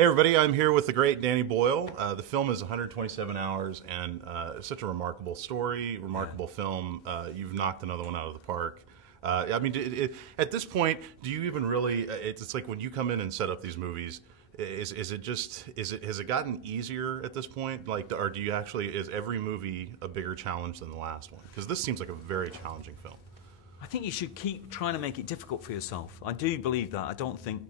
Hey everybody, I'm here with the great Danny Boyle. The film is 127 hours and it's such a remarkable story, remarkable film. You've knocked another one out of the park. I mean, at this point, do you even really, it's like when you come in and set up these movies, has it gotten easier at this point? Like, or do you actually, is every movie a bigger challenge than the last one? Because this seems like a very challenging film. I think you should keep trying to make it difficult for yourself. I do believe that. I don't think,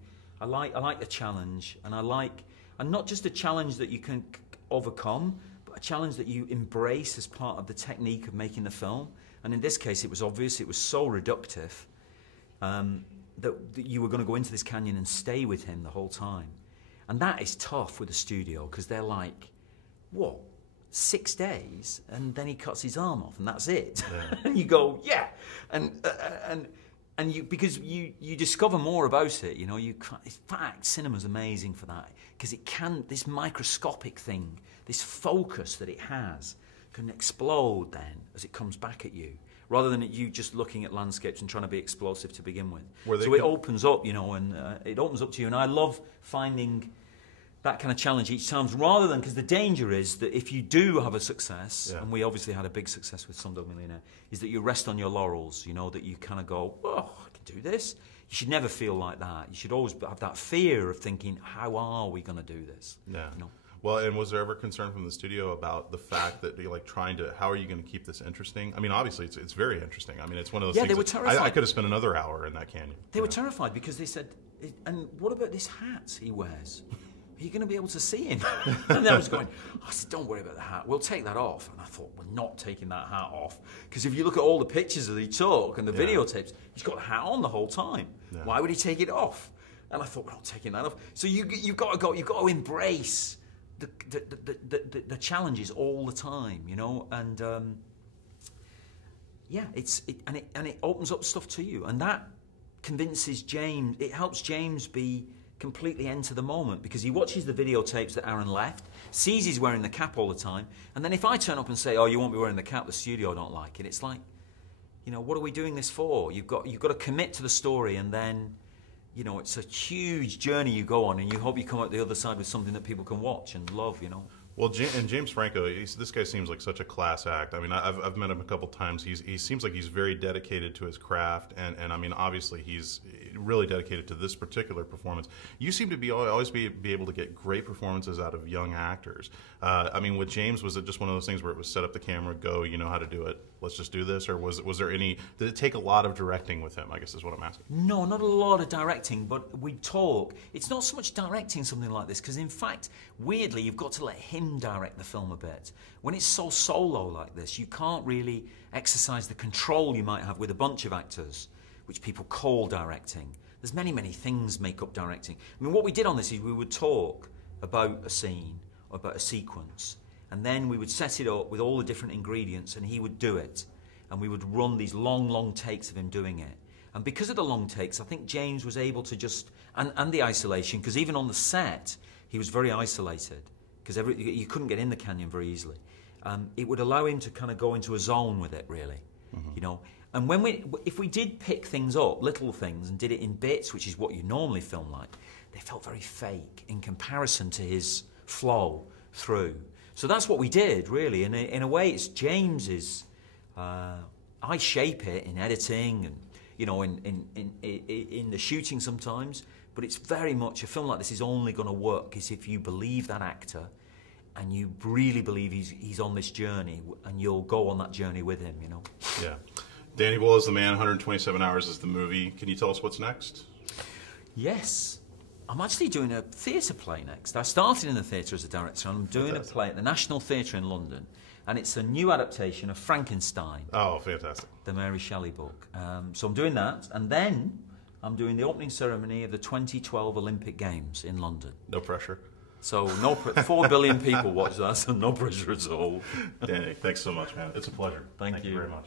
I like a challenge, and and not just a challenge that you can overcome, but a challenge that you embrace as part of the technique of making the film. And in this case, it was obvious, it was so reductive that you were going to go into this canyon and stay with him the whole time. And that is tough with a studio, because they're like, what, 6 days? And then he cuts his arm off, and that's it. Yeah. And you go, yeah. And you, because you discover more about it, you know, in fact, cinema's amazing for that, because it can, this microscopic thing, this focus that it has, can explode then as it comes back at you, rather than you just looking at landscapes and trying to be explosive to begin with. So it opens up, you know, and it opens up to you, and I love finding that kind of challenge each time, rather than, because the danger is that if you do have a success, and we obviously had a big success with Slumdog Millionaire, is that you rest on your laurels, you know, that you kind of go, oh, I can do this. You should never feel like that. You should always have that fear of thinking, how are we going to do this? Yeah. You know? Well, and was there ever concern from the studio about the fact that you're like trying to, how are you going to keep this interesting? I mean, obviously it's very interesting. I mean, it's one of those things. They were terrified. I could have spent another hour in that canyon. They were terrified, because they said, and what about this hat he wears? Are you going to be able to see him? And I was going, I said, don't worry about the hat. We'll take that off. And I thought, we're not taking that hat off. Because if you look at all the pictures that he took and the videotapes, he's got the hat on the whole time. Yeah. Why would he take it off? And I thought, we're not taking that off. So you've got to embrace the challenges all the time, you know. And yeah, it opens up stuff to you, and that convinces James. It helps James be completely enter the moment, because he watches the videotapes that Aron left, sees he's wearing the cap all the time, and then if I turn up and say, oh, you won't be wearing the cap, the studio don't like it, it's like, you know, what are we doing this for? You've got to commit to the story, and then, you know, it's a huge journey you go on, and you hope you come out the other side with something that people can watch and love, you know. Well, and James Franco, this guy seems like such a class act. I mean, I've met him a couple times. He seems like he's very dedicated to his craft, and I mean, obviously he's really dedicated to this particular performance. You seem to always be able to get great performances out of young actors. I mean, with James, was it just one of those things where it was set up the camera, go, you know how to do it, let's just do this, or was there any? Did it take a lot of directing with him? I guess is what I'm asking. No, not a lot of directing, but we talk. It's not so much directing something like this, because in fact, weirdly, you've got to let him direct the film a bit. When it's so solo like this, you can't really exercise the control you might have with a bunch of actors, which people call directing. There's many things make up directing. I mean, what we did on this is we would talk about a scene, or about a sequence, and then we would set it up with all the different ingredients, and he would do it. And we would run these long takes of him doing it. And because of the long takes, I think James was able to just, and the isolation, because even on the set, he was very isolated, because you couldn't get in the canyon very easily. It would allow him to kind of go into a zone with it, really, you know. And if we did pick things up, little things, and did it in bits, which is what you normally film like, they felt very fake in comparison to his flow through. So that's what we did, really. And in a way, it's James's. I shape it in editing and, you know, in the shooting sometimes. But it's very much, a film like this is only going to work is if you believe that actor, and you really believe he's on this journey, and you'll go on that journey with him, you know. Yeah. Danny Boyle is the man, 127 hours is the movie. Can you tell us what's next? Yes. I'm actually doing a theatre play next. I started in the theatre as a director, and I'm doing a play at the National Theatre in London, and it's a new adaptation of Frankenstein. Oh, fantastic. The Mary Shelley book. So I'm doing that, and then I'm doing the opening ceremony of the 2012 Olympic Games in London. No pressure. So 4 billion people watch that, so no pressure at all. Danny, thanks so much, man. It's a pleasure. Thank you very much.